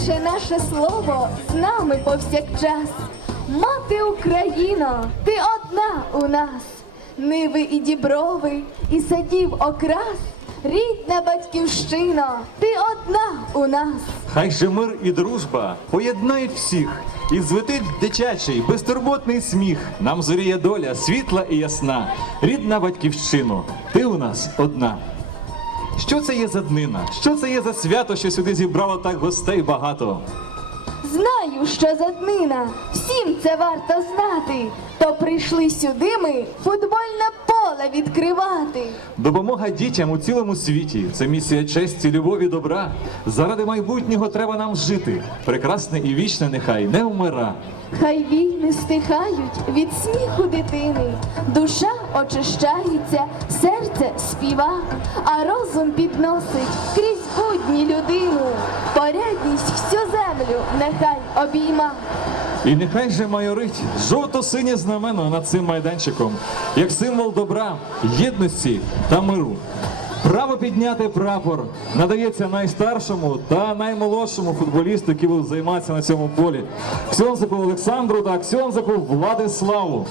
Перше наше слово з нами повсякчас. Мати Україно, ти одна у нас. Ниви і діброви, і садів окрас. Рідна батьківщина, ти одна у нас. Хай же мир і дружба поєднають всіх, і звитить дитячий, безтурботний сміх. Нам зоріє доля, світла і ясна. Рідна батьківщино, ти у нас одна. Що це є за днина? Що це є за свято, що сюди зібрало так гостей багато? Знаю, що за днина, всім це варто знати. То прийшли сюди ми футбольне поле відкривати. Допомога дітям у цілому світі це місія честі, любові, добра. Заради майбутнього треба нам жити. Прекрасне і вічне нехай не вмира. Хай війни стихають від сміху дитини, душа очищається, серце співа, а розум підносить крізь будні людину. Порядність всю землю нехай обійма. І нехай же майорить жовто-синє знамено над цим майданчиком, як символ добра, єдності та миру. Право підняти прапор надається найстаршому та наймолодшому футболісту, який буде займатися на цьому полі. Ксьонзику Олександру та Ксьонзику Владиславу.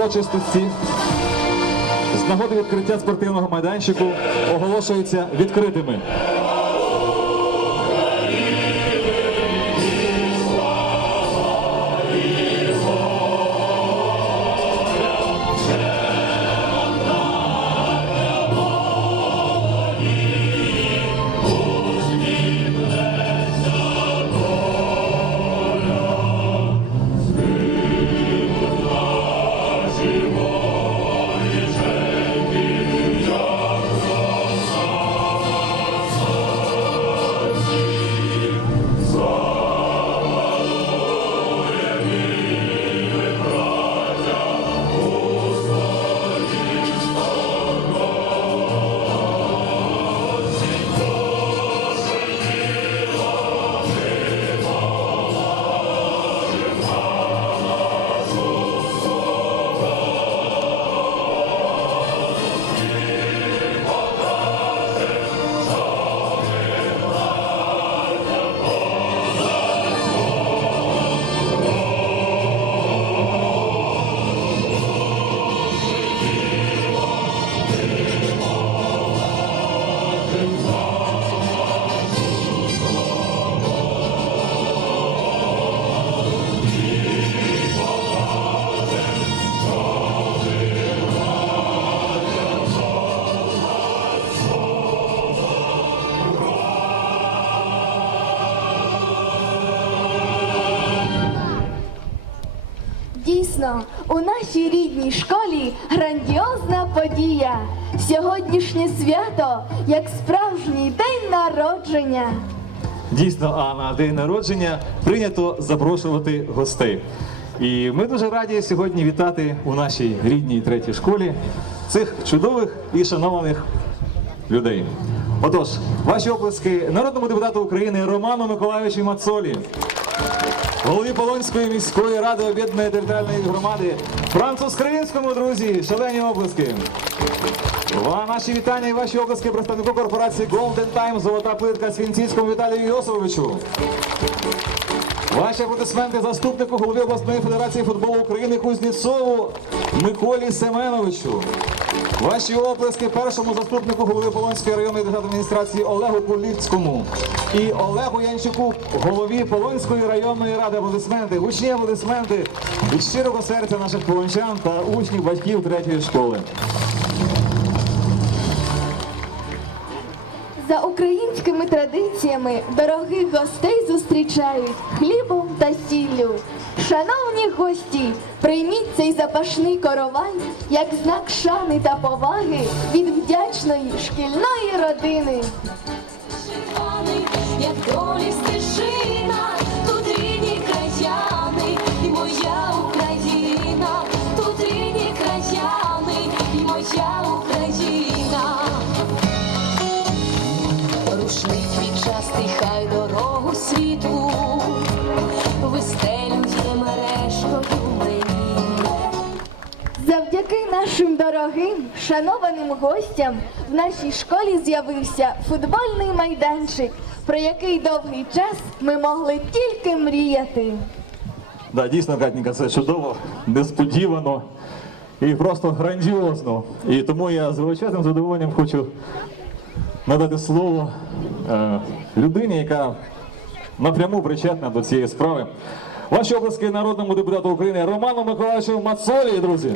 Урочистості з нагоди відкриття спортивного майданчику оголошуються відкритими. Сьогоднішнє свято як справжній день народження. Дійсно, а на день народження прийнято запрошувати гостей. І ми дуже раді сьогодні вітати у нашій рідній третій школі цих чудових і шанованих людей. Отож, ваші оплески народному депутату України Роману Миколайовичу Мацолі, голові Полонської міської ради об'єднаної територіальної громади, Францу Скринському, друзі, шалені оплески. Ва- Наші вітання і ваші оплески представнику корпорації Golden Time Золота плитка Свінцівському Віталію Йосовичу. Ваші аплодисменти заступнику голови обласної федерації футболу України Кузнєцову Миколі Семеновичу. Ваші оплески першому заступнику голови Полонської районної державної адміністрації Олегу Кулівському і Олегу Янчуку, голові Полонської районної ради. Аплодисменти, гучні аплодисменти від щирого серця наших полончан та учнів батьків третьої школи. За українськими традиціями дорогих гостей зустрічають хлібом та сіллю. Шановні гості, прийміть цей запашний коровай як знак шани та поваги від вдячної шкільної родини. Вишиваний, як долі стежина, нашим дорогим, шанованим гостям в нашій школі з'явився футбольний майданчик, про який довгий час ми могли тільки мріяти. Да, дійсно, Катніка, це чудово, несподівано і просто грандіозно. І тому я з величезним задоволенням хочу надати слово е, людині, яка напряму причетна до цієї справи. Ваші обласки народному депутату України Роману Миколаївичу Мацолі, друзі.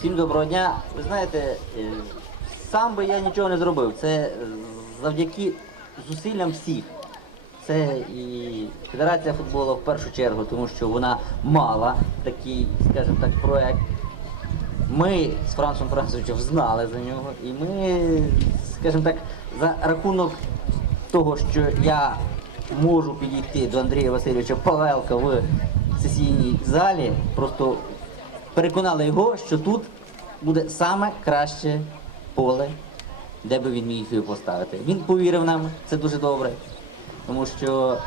Всім доброго дня. Ви знаєте, е, сам би я нічого не зробив. Це завдяки зусиллям всіх. Це і Федерація футболу в першу чергу, тому що вона мала такий, скажімо так, проект. Ми з Францем Францовичем знали за нього, і ми, скажімо так, за рахунок того, що я можу підійти до Андрія Васильовича Павелка в сесійній залі, просто переконали його, що тут буде саме краще поле, де би він міг її поставити. Він повірив нам, це дуже добре, тому що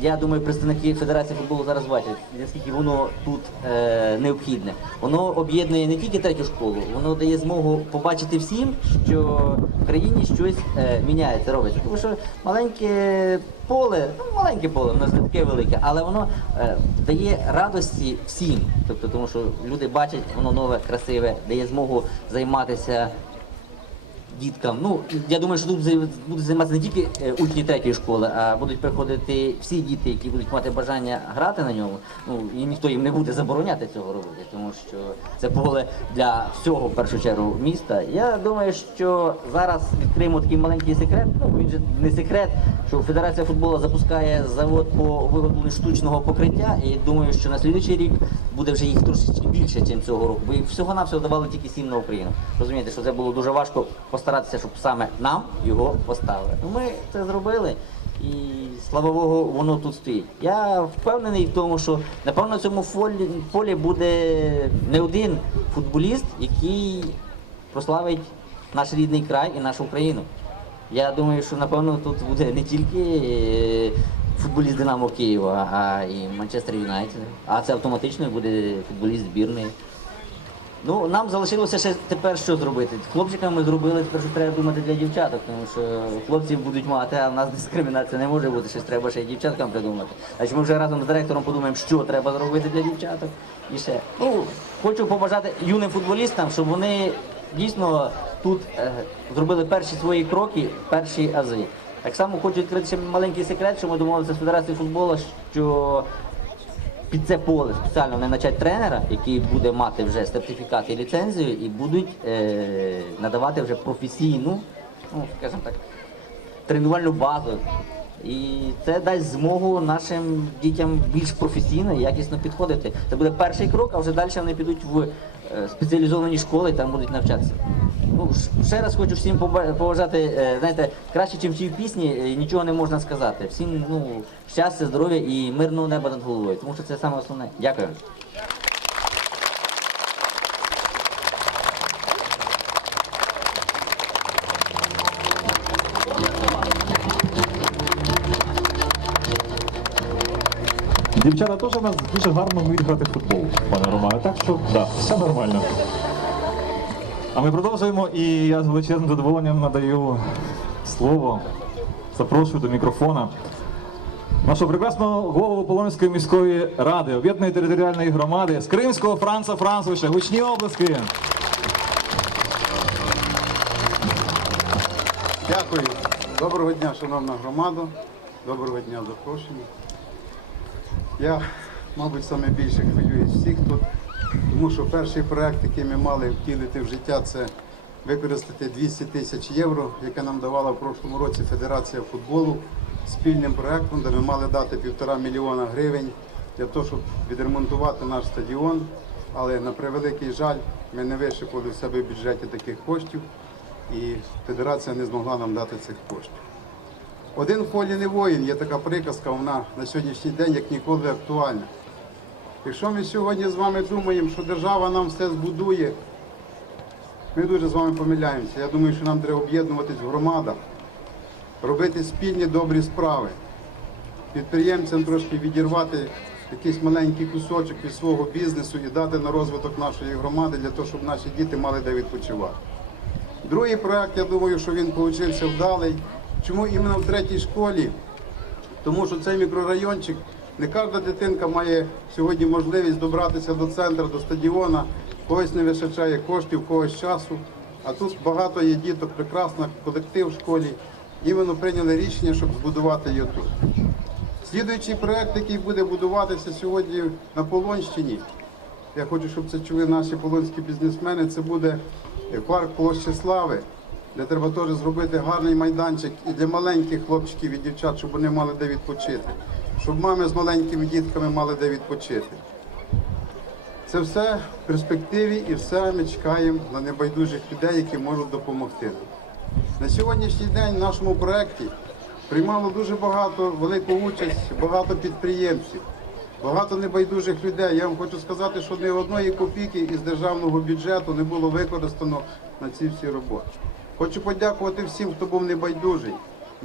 я думаю, представники Федерації футболу зараз бачать, наскільки воно тут е, необхідне. Воно об'єднує не тільки третю школу, воно дає змогу побачити всім, що в країні щось е, міняється, робиться. Тому що маленьке поле, ну маленьке поле, воно не таке велике, але воно е, дає радості всім. Тобто, тому що люди бачать, воно нове, красиве, дає змогу займатися діткам. Ну, я думаю, що тут будуть займатися не тільки е, учні третьої школи, а будуть приходити всі діти, які будуть мати бажання грати на ньому. Ну, і ніхто їм не буде забороняти цього робити, тому що це поле для всього, в першу чергу, міста. Я думаю, що зараз відкриємо такий маленький секрет. Ну, він же не секрет, що Федерація футболу запускає завод по виготовленню штучного покриття. І думаю, що на слідуючий рік буде вже їх трошечки більше, ніж цього року. Бо їх всього-навсього давали тільки сім на Україну. Розумієте, що це було дуже важко постаратися, щоб саме нам його поставили. Ну, ми це зробили. І слава Богу, воно тут стоїть. Я впевнений в тому, що напевно на цьому полі, полі буде не один футболіст, який прославить наш рідний край і нашу Україну. Я думаю, що напевно тут буде не тільки е, футболіст Динамо Києва, а і Манчестер Юнайтед. А це автоматично буде футболіст збірної. Ну, нам залишилося ще тепер що зробити. Хлопчикам ми зробили, тепер що треба думати для дівчаток, тому що хлопці будуть мати, а в нас дискримінація не може бути, щось треба ще й дівчаткам придумати. Значить ми вже разом з директором подумаємо, що треба зробити для дівчаток. І ще. Ну, хочу побажати юним футболістам, щоб вони дійсно тут е, зробили перші свої кроки, перші ази. Так само хочу відкрити ще маленький секрет, що ми домовилися з Федерацією футболу, що під це поле спеціально вони навчать тренера, який буде мати вже сертифікат і ліцензію, і будуть е, надавати вже професійну, ну скажімо так, тренувальну базу. І це дасть змогу нашим дітям більш професійно і якісно підходити. Це буде перший крок, а вже далі вони підуть в спеціалізовані школи там будуть навчатися. Ну, ще раз хочу всім поба- побажати, е, знаєте, краще, ніж в тій пісні, е, нічого не можна сказати. Всім ну, щастя, здоров'я і мирного неба над головою, тому що це саме основне. Дякую. Дівчата теж у нас дуже гарно вміють грати в футбол, пане Романе. Так що да, все нормально. А ми продовжуємо, і я з величезним задоволенням надаю слово, запрошую до мікрофона. Нашого прекрасного голову Полонської міської ради, об'єднаної територіальної громади з Кримського Франца Францовича. Гучні обласки. Дякую. Доброго дня, шановна громада. Доброго дня, запрошені. Я, мабуть, саме більше хвилююсь всіх тут, тому що перший проект, який ми мали втілити в життя, це використати 200 тисяч євро, яке нам давала в прошлому році Федерація футболу спільним проектом, де ми мали дати півтора мільйона гривень для того, щоб відремонтувати наш стадіон. Але на превеликий жаль, ми не вишикували в себе в бюджеті таких коштів, і федерація не змогла нам дати цих коштів. Один в полі не воїн, є така приказка, вона на сьогоднішній день як ніколи актуальна. Якщо ми сьогодні з вами думаємо, що держава нам все збудує, ми дуже з вами помиляємося. Я думаю, що нам треба об'єднуватись в громадах робити спільні добрі справи. Підприємцям трошки відірвати якийсь маленький кусочок від свого бізнесу і дати на розвиток нашої громади для того, щоб наші діти мали де відпочивати. Другий проект, я думаю, що він вийшов вдалий. Чому іменно в третій школі? Тому що цей мікрорайончик, не кожна дитинка має сьогодні можливість добратися до центру, до стадіона, когось не вистачає коштів, когось часу. А тут багато є діток, прекрасний колектив в школі. Іменно прийняли рішення, щоб збудувати його тут. Слідуючий проект, який буде будуватися сьогодні на Полонщині, я хочу, щоб це чули наші полонські бізнесмени. Це буде парк площі Слави, де треба теж зробити гарний майданчик і для маленьких хлопчиків і дівчат, щоб вони мали де відпочити, щоб мами з маленькими дітками мали де відпочити. Це все в перспективі і все ми чекаємо на небайдужих людей, які можуть допомогти нам. На сьогоднішній день в нашому проєкті приймало дуже багато велику участь, багато підприємців, багато небайдужих людей. Я вам хочу сказати, що ні одної копійки із державного бюджету не було використано на ці всі роботи. Хочу подякувати всім, хто був небайдужий,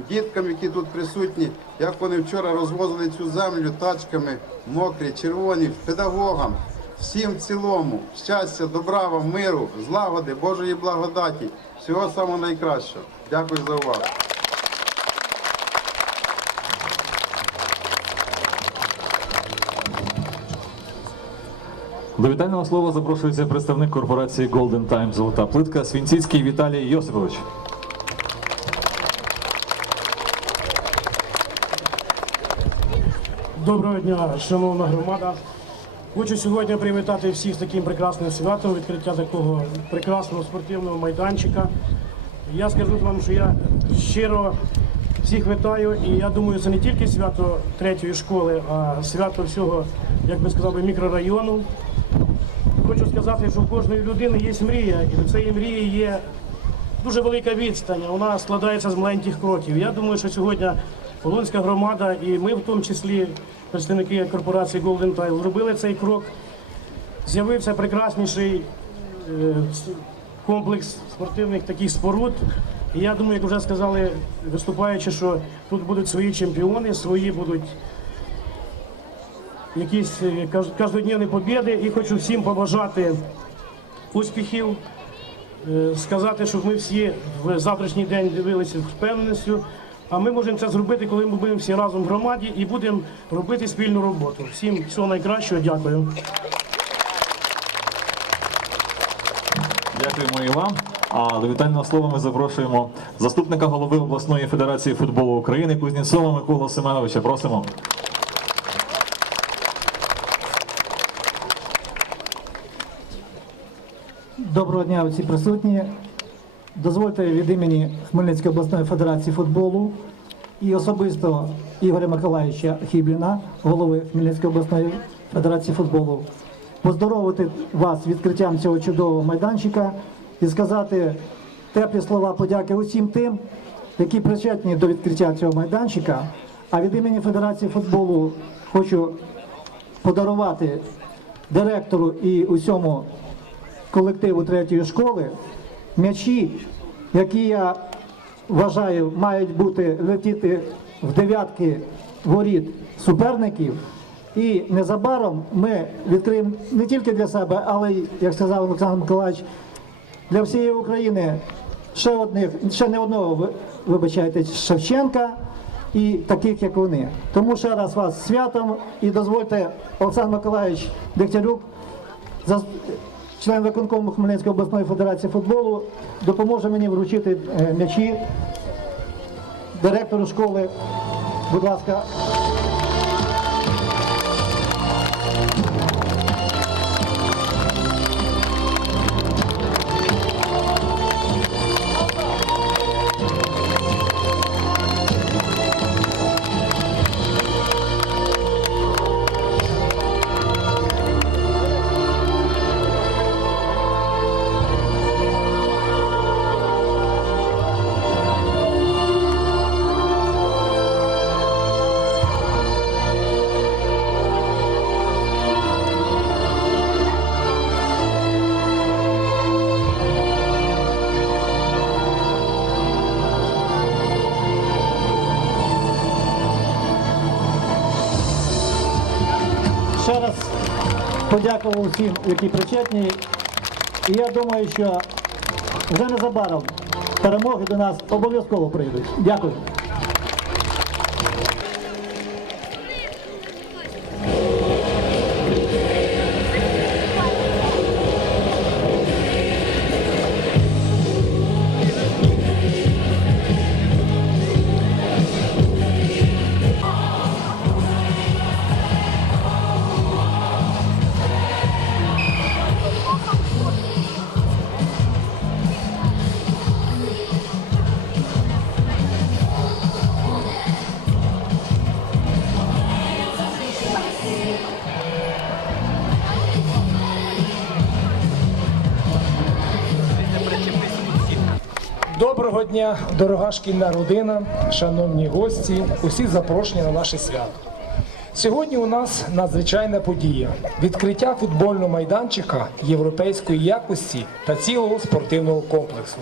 діткам, які тут присутні, як вони вчора розвозили цю землю тачками, мокрі, червоні, педагогам. Всім в цілому щастя, добра вам, миру, злагоди, Божої благодаті. Всього самого найкращого. Дякую за увагу. До вітального слова запрошується представник корпорації Golden Time Золота плитка Свінціцький Віталій Йосипович. Доброго дня, шановна громада. Хочу сьогодні привітати всіх з таким прекрасним святом, відкриття такого прекрасного спортивного майданчика. Я скажу вам, що я щиро всіх вітаю, і я думаю, це не тільки свято третьої школи, а свято всього, як би сказав, мікрорайону. Хочу сказати, що в кожної людини є мрія, і до цієї мрії є дуже велика відстань. Вона складається з маленьких кроків. Я думаю, що сьогодні Полонська громада і ми, в тому числі представники корпорації Golden Tile, зробили цей крок. З'явився прекрасніший е, комплекс спортивних таких споруд. І я думаю, як вже сказали виступаючи, що тут будуть свої чемпіони, свої будуть якісь е, побіди. І хочу всім побажати успіхів, е, сказати, щоб ми всі в завтрашній день дивилися з впевненістю. А ми можемо це зробити, коли ми будемо всі разом в громаді і будемо робити спільну роботу. Всім всього найкращого, дякую. Дякуємо і вам. А до вітального слова ми запрошуємо заступника голови обласної федерації футболу України Кузнєцова Микола Семеновича. Просимо. Доброго дня всі присутні. Дозвольте від імені Хмельницької обласної федерації футболу і особисто Ігоря Миколаївича Хібліна, голови Хмельницької обласної федерації футболу, поздоровити вас відкриттям цього чудового майданчика і сказати теплі слова подяки усім тим, які причетні до відкриття цього майданчика. А від імені Федерації футболу хочу подарувати директору і усьому колективу третьої школи м'ячі, які я вважаю мають бути летіти в дев'ятки воріт суперників. І незабаром ми відкриємо не тільки для себе, але й, як сказав Олександр Миколаївич, для всієї України ще одних, ще не одного ви- вибачайте, Шевченка і таких, як вони. Тому ще раз вас святом і дозвольте Олександр Миколаївич Дегтярюк, член виконкому Хмельницької обласної федерації футболу, допоможе мені вручити е, м'ячі директору школи. Будь ласка. Подякував усім, які причетні. І я думаю, що вже незабаром перемоги до нас обов'язково прийдуть. Дякую. Дня, дорога шкільна родина, шановні гості, усі запрошені на наше свято. Сьогодні у нас надзвичайна подія відкриття футбольного майданчика європейської якості та цілого спортивного комплексу.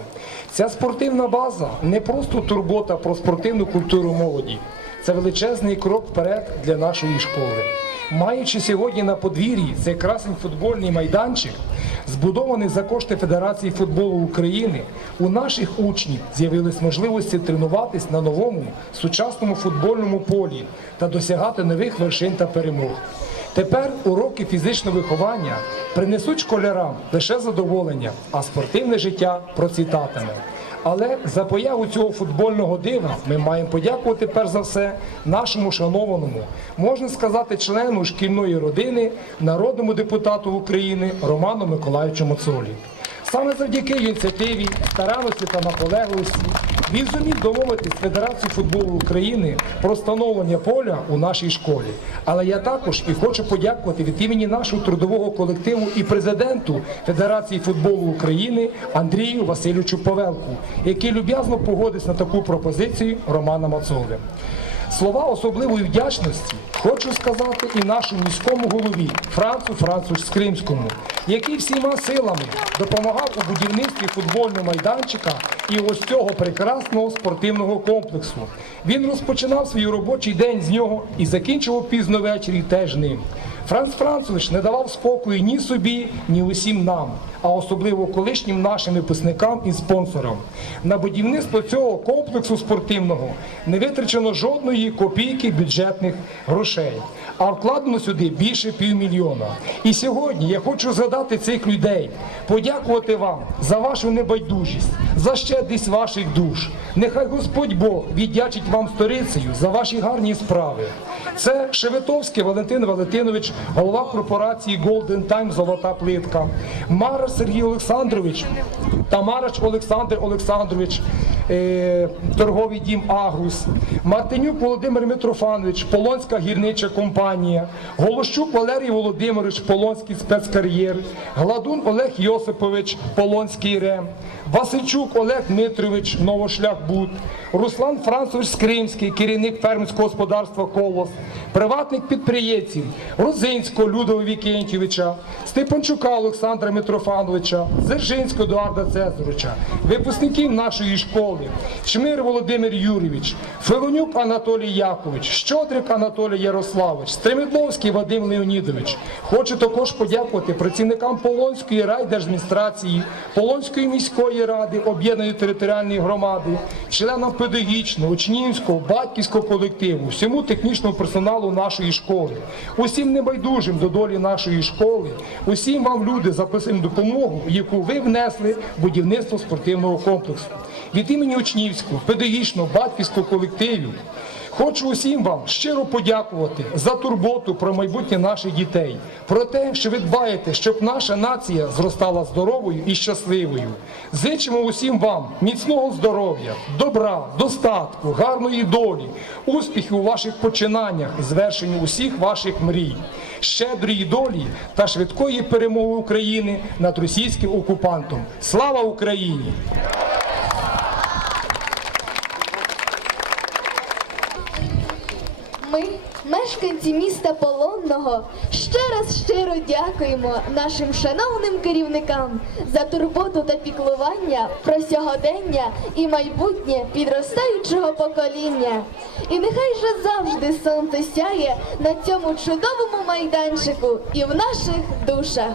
Ця спортивна база не просто турбота про спортивну культуру молоді, це величезний крок вперед для нашої школи. Маючи сьогодні на подвір'ї цей красень футбольний майданчик, збудований за кошти Федерації футболу України, у наших учнів з'явились можливості тренуватись на новому сучасному футбольному полі та досягати нових вершин та перемог. Тепер уроки фізичного виховання принесуть школярам лише задоволення, а спортивне життя процвітатиме. Але за появу цього футбольного дива ми маємо подякувати перш за все нашому шанованому, можна сказати, члену шкільної родини, народному депутату України Роману Миколаївичу Моцолі. Саме завдяки ініціативі, старанності та наполегливості він зумів домовитись з Федерацією футболу України про встановлення поля у нашій школі. Але я також і хочу подякувати від імені нашого трудового колективу і президенту Федерації футболу України Андрію Васильовичу Павелку, який люб'язно погодився на таку пропозицію Романа Мацоли. Слова особливої вдячності хочу сказати і нашому міському голові Францу Францу Скримському, який всіма силами допомагав у будівництві футбольного майданчика і ось цього прекрасного спортивного комплексу. Він розпочинав свій робочий день з нього і закінчував пізно ввечері теж ним. Франц Францович не давав спокою ні собі, ні усім нам, а особливо колишнім нашим випускникам і спонсорам. На будівництво цього комплексу спортивного не витрачено жодної копійки бюджетних грошей, а вкладено сюди більше півмільйона. І сьогодні я хочу згадати цих людей, подякувати вам за вашу небайдужість, за щедрість ваших душ. Нехай Господь Бог віддячить вам сторицею за ваші гарні справи. Це Шеветовський Валентин Валентинович, голова корпорації Golden Time Золота плитка, Мараш Сергій Олександрович та Марач Олександр Олександрович, е, торговий дім Агрус, Мартинюк Володимир Митрофанович, Полонська гірнича компанія, Голощук Валерій Володимирович, Полонський спецкар'єр, Гладун Олег Йосипович, Полонський РЕМ, Васильчук Олег Дмитрович, Новошлях Буд, Руслан Францович Скримський, керівник фермерського господарства Колос, приватних підприємців Розинського Людова Вікентьовича, Степанчука Олександра Митрофановича, Дзержинського Едуарда Цезаровича, випускників нашої школи, Чмир Володимир Юрійович, Филонюк Анатолій Якович, Щодрик Анатолій Ярославович, Стремідловський Вадим Леонідович. Хочу також подякувати працівникам Полонської райдержадміністрації, Полонської міської ради об'єднаної територіальної громади, членам педагогічного, учнівського, батьківського колективу, всьому технічному персоналу нашої школи, усім небайдужим до долі нашої школи, усім вам люди за допомогу, яку ви внесли в будівництво спортивного комплексу. Від імені учнівського, педагогічного, батьківського колективів. Хочу усім вам щиро подякувати за турботу про майбутнє наших дітей, про те, що ви дбаєте, щоб наша нація зростала здоровою і щасливою. Зичимо усім вам міцного здоров'я, добра, достатку, гарної долі, успіхів у ваших починаннях, звершенню усіх ваших мрій, щедрої долі та швидкої перемоги України над російським окупантом. Слава Україні! Ми, мешканці міста Полонного, ще раз щиро дякуємо нашим шановним керівникам за турботу та піклування про сьогодення і майбутнє підростаючого покоління. І нехай же завжди сонце сяє на цьому чудовому майданчику і в наших душах.